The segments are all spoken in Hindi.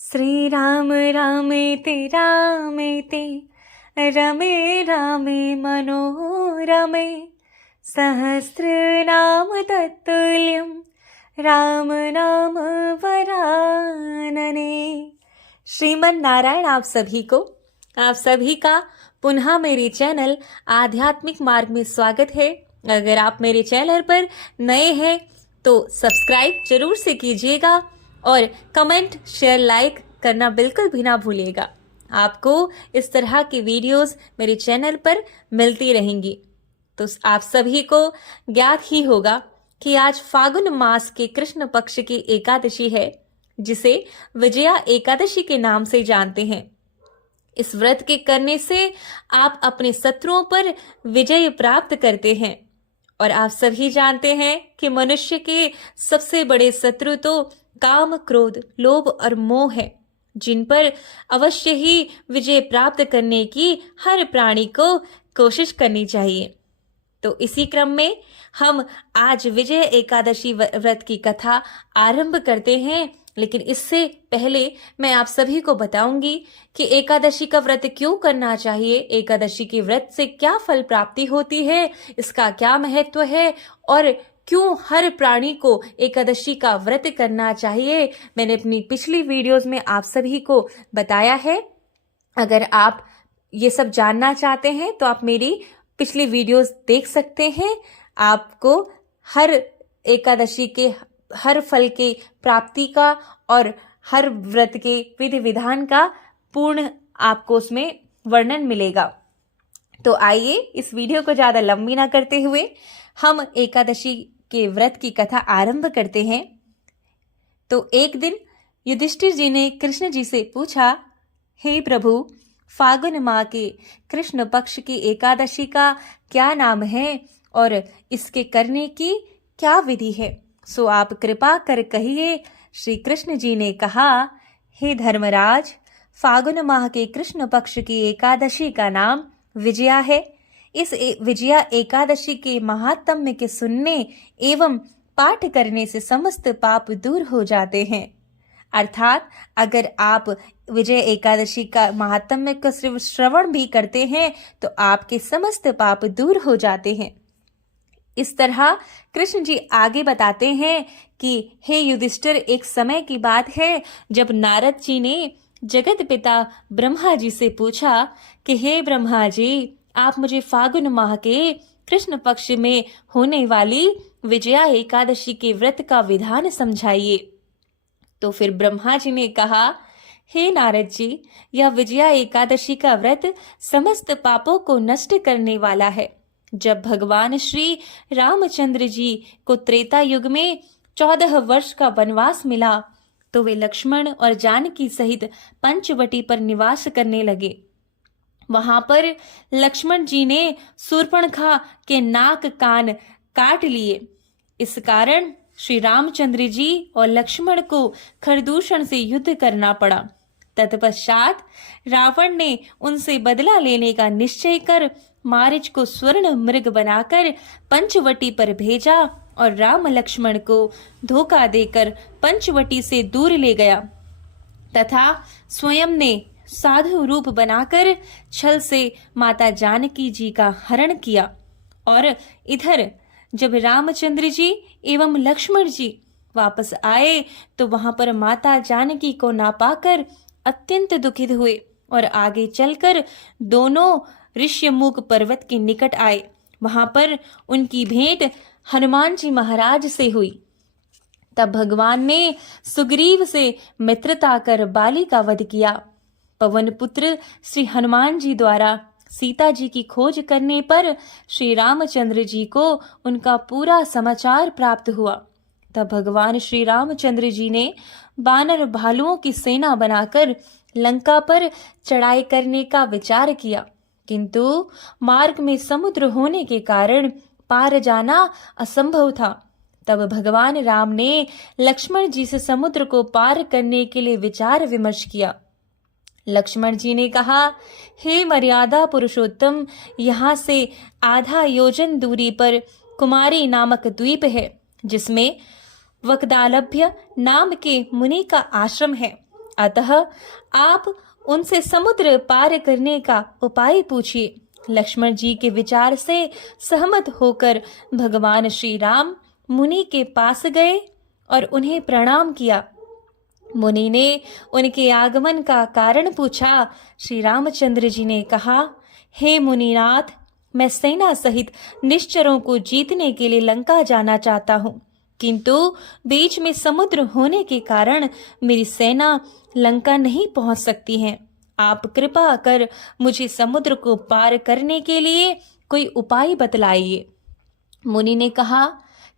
श्रीराम रामेति रामेति रमे रामे मनोरमे सहस्रनाम तत्तुल्यं राम नाम वरानने। श्रीमन नारायण आप सभी का पुनः मेरे चैनल आध्यात्मिक मार्ग में स्वागत है। अगर आप मेरे चैनल पर नए हैं तो सब्सक्राइब जरूर से कीजिएगा और कमेंट, शेयर, लाइक करना बिल्कुल भी ना भूलिएगा। आपको इस तरह की वीडियोस मेरे चैनल पर मिलती रहेंगी। तो आप सभी को ज्ञात ही होगा कि आज फागुन मास के कृष्ण पक्ष की एकादशी है, जिसे विजया एकादशी के नाम से जानते हैं। इस व्रत के करने से आप अपने शत्रुओं पर विजय प्राप्त करते हैं। और आप सभी जानते हैं कि मनुष्य के सबसे बड़े शत्रु तो काम, क्रोध, लोभ और मोह है, जिन पर अवश्य ही विजय प्राप्त करने की हर प्राणी को कोशिश करनी चाहिए। तो इसी क्रम में हम आज विजय एकादशी व्रत की कथा आरंभ करते हैं। लेकिन इससे पहले मैं आप सभी को बताऊंगी कि एकादशी का व्रत क्यों करना चाहिए, एकादशी के व्रत से क्या फल प्राप्ति होती है, इसका क्या महत्व है और क्यों हर प्राणी को एकादशी का व्रत करना चाहिए। मैंने अपनी पिछली वीडियोस में आप सभी को बताया है। अगर आप ये सब जानना चाहते हैं तो आप मेरी पिछली वीडियोस देख सकते हैं। आपको हर एकादशी के हर फल के प्राप्ति का और हर व्रत के विधि विधान का पूर्ण आपको उसमें वर्णन मिलेगा। तो आइए इस वीडियो को ज्यादा लंबी ना करते हुए हम एकादशी के व्रत की कथा आरंभ करते हैं। तो एक दिन युधिष्ठिर जी ने कृष्ण जी से पूछा, हे प्रभु, फागुन माह के कृष्ण पक्ष की एकादशी का क्या नाम है और इसके करने की क्या विधि है, सो आप कृपा कर कहिए। श्री कृष्ण जी ने कहा, हे धर्मराज, फागुन माह के कृष्ण पक्ष की एकादशी का नाम विजया है। इस विजया एकादशी के महात्म्य के सुनने एवं पाठ करने से समस्त पाप दूर हो जाते हैं। अर्थात अगर आप विजय एकादशी का महात्म्य का सिर्फ श्रवण भी करते हैं तो आपके समस्त पाप दूर हो जाते हैं। इस तरह कृष्ण जी आगे बताते हैं कि हे युधिष्ठिर, एक समय की बात है जब नारद जी ने जगत पिता ब्रह्मा जी से पूछा कि हे ब्रह्मा जी, आप मुझे फागुन माह के कृष्ण पक्ष में होने वाली विजया एकादशी के व्रत का विधान समझाइए। तो फिर ब्रह्मा जी ने कहा, हे नारद जी, यह विजया एकादशी का व्रत समस्त पापों को नष्ट करने वाला है। जब भगवान श्री रामचंद्र जी को त्रेता युग में 14 वर्ष का वनवास मिला तो वे लक्ष्मण और जानकी सहित पंचवटी पर निवास करने लगे। वहां पर लक्ष्मण जी ने शूर्पणखा के नाक कान काट लिए। इस कारण श्री रामचंद्र जी और लक्ष्मण को खरदूषण से युद्ध करना पड़ा। तत्पश्चात रावण ने उनसे बदला लेने का निश्चय कर मारीच को स्वर्ण मृग बनाकर पंचवटी पर भेजा और राम लक्ष्मण को धोखा देकर पंचवटी से दूर ले गया तथा स्वयं ने साधु रूप बनाकर छल से माता जानकी जी का हरण किया। और इधर जब रामचंद्र जी एवं लक्ष्मण जी वापस आए तो वहां पर माता जानकी को ना पाकर अत्यंत दुखित हुए और आगे चलकर दोनों ऋष्यमुख पर्वत के निकट आए। वहां पर उनकी भेंट हनुमान जी महाराज से हुई। तब भगवान ने सुग्रीव से मित्रता कर बाली का वध किया। पवन पुत्र श्री हनुमान जी द्वारा सीता जी की खोज करने पर श्री रामचंद्र जी को उनका पूरा समाचार प्राप्त हुआ। तब भगवान श्री रामचंद्र जी ने बानर भालुओं की सेना बनाकर लंका पर चढ़ाई करने का विचार किया, किंतु मार्ग में समुद्र होने के कारण पार जाना असंभव था। तब भगवान राम ने लक्ष्मण जी से समुद्र को पार करने के लिए विचार विमर्श किया। लक्ष्मण जी ने कहा, हे मर्यादा पुरुषोत्तम, यहाँ से आधा योजन दूरी पर कुमारी नामक द्वीप है, जिसमें वक्दालभ्य नाम के मुनि का आश्रम है। अतः आप उनसे समुद्र पार करने का उपाय पूछिए। लक्ष्मण जी के विचार से सहमत होकर भगवान श्री राम मुनि के पास गए और उन्हें प्रणाम किया। मुनि ने उनके आगमन का कारण पूछा। श्री रामचंद्र जी ने कहा, हे मुनिनाथ, मैं सेना सहित निश्चरों को जीतने के लिए लंका जाना चाहता हूँ, किंतु बीच में समुद्र होने के कारण मेरी सेना लंका नहीं पहुंच सकती है। आप कृपा कर मुझे समुद्र को पार करने के लिए कोई उपाय बतलाइए। मुनि ने कहा,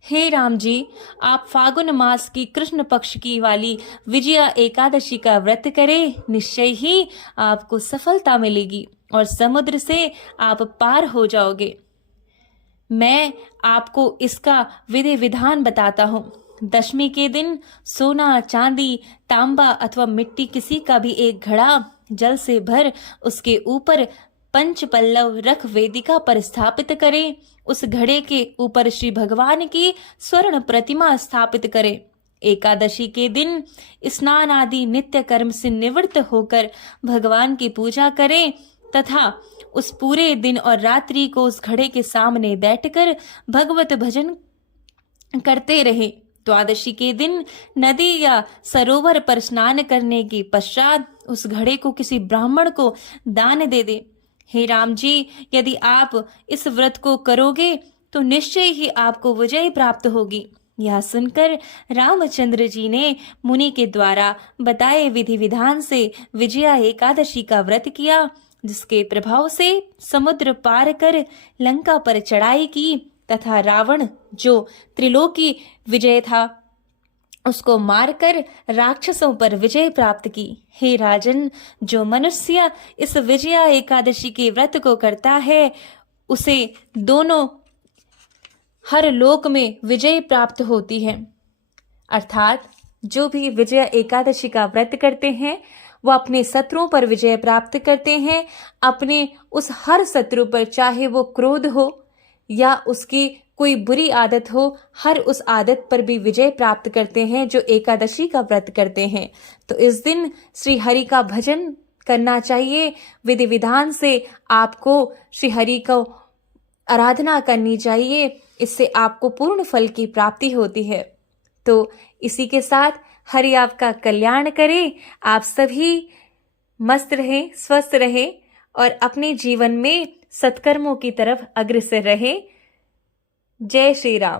हे राम जी, आप फागुन मास की कृष्ण पक्ष की वाली विजया एकादशी का व्रत करें, निश्चय ही आपको सफलता मिलेगी और समुद्र से आप पार हो जाओगे। मैं आपको इसका विधि विधान बताता हूँ। दशमी के दिन सोना, चांदी, तांबा अथवा मिट्टी किसी का भी एक घड़ा जल से भर उसके ऊपर पंच पल्लव रख वेदिका पर स्थापित करें। उस घड़े के ऊपर श्री भगवान की स्वर्ण प्रतिमा स्थापित करें। एकादशी के दिन स्नान आदि नित्य कर्म से निवृत्त होकर भगवान की पूजा करें तथा उस पूरे दिन और रात्रि को उस घड़े के सामने बैठकर भगवत भजन करते रहे। द्वादशी के दिन नदी या सरोवर पर स्नान करने के पश्चात उस घड़े को किसी ब्राह्मण को दान दे दे। हे राम जी, यदि आप इस व्रत को करोगे तो निश्चय ही आपको विजय प्राप्त होगी। यह सुनकर रामचंद्र जी ने मुनि के द्वारा बताए विधि विधान से विजया एकादशी का व्रत किया, जिसके प्रभाव से समुद्र पार कर लंका पर चढ़ाई की तथा रावण, जो त्रिलोकी विजय था, उसको मारकर राक्षसों पर विजय प्राप्त की। हे राजन, जो मनुष्य इस विजया एकादशी के व्रत को करता है, उसे दोनों हर लोक में विजय प्राप्त होती है। अर्थात जो भी विजया एकादशी का व्रत करते हैं वो अपने शत्रुओं पर विजय प्राप्त करते हैं। अपने उस हर शत्रु पर, चाहे वो क्रोध हो या उसकी कोई बुरी आदत हो, हर उस आदत पर भी विजय प्राप्त करते हैं जो एकादशी का व्रत करते हैं। तो इस दिन श्री हरि का भजन करना चाहिए। विधि विधान से आपको श्री हरि को आराधना करनी चाहिए। इससे आपको पूर्ण फल की प्राप्ति होती है। तो इसी के साथ हरि आपका कल्याण करे। आप सभी मस्त रहें, स्वस्थ रहें और अपने जीवन में सत्कर्मों की तरफ अग्रसर रहें। जय श्री राम।